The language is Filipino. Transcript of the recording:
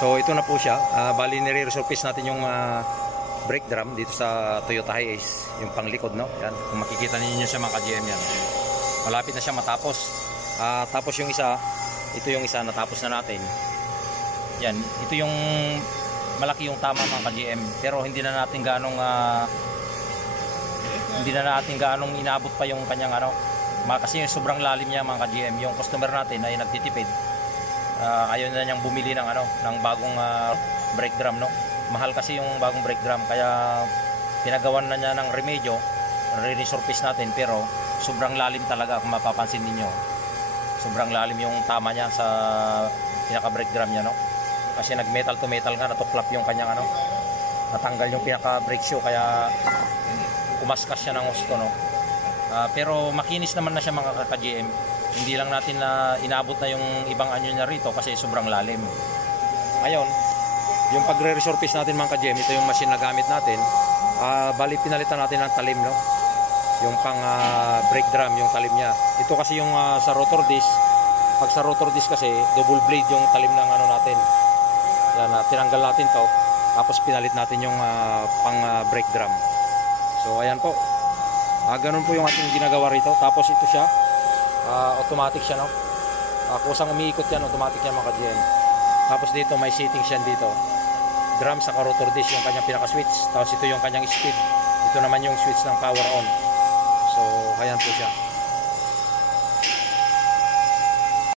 So ito na po siya. Bali nire-resurface natin yung brake drum dito sa Toyota Hiace, yung panglikod, no? Yan, kung makikita niyo siya mga ka-GM yan. Malapit na siya matapos. Tapos yung isa, ito yung isa natapos na natin. Yan, ito yung malaki yung tama mga ka-GM, pero hindi na natin ganong inaabot pa yung kanyang ano, kasi sobrang lalim niya mga ka-GM. Yung customer natin ay nagtitipid. Ayaw na niyang bumili ng ano, ng bagong brake drum, no? Mahal kasi yung bagong brake drum, kaya pinagawan na niya ng remedyo, re-resurface natin, pero sobrang lalim talaga kung mapapansin niyo. Sobrang lalim yung tama niya sa pinaka brake drum niya, no? Kasi nag metal to metal nga, natuklap yung kanyang ano, natanggal yung pinaka brake shoe, kaya umaskas siya ng husto, no? Pero makinis naman na siya mga ka-GM. Hindi lang natin na inabot na yung ibang anyo niya rito kasi sobrang lalim. Ngayon, yung pagre-resurface natin mga ka-GM, ito yung machine na gamit natin. Bali pinalitan natin ng talim, no? Yung pang brake drum, yung talim niya. Ito kasi yung sa rotor disc. Pag sa rotor disc kasi double blade yung talim ng ano natin. Yan, tinanggal natin to. Tapos pinalit natin yung pang brake drum. So ayan po. Ganun po yung ating ginagawa rito. Tapos ito siya, automatic siya, no? Kusang umiikot yan, automatic yan mga ka-GM. Tapos dito may setting siya dito. Drum sa rotor disc yung kanyang pinaka switch. Tapos ito yung kanyang speed. Ito naman yung switch ng power on. So ayan po siya.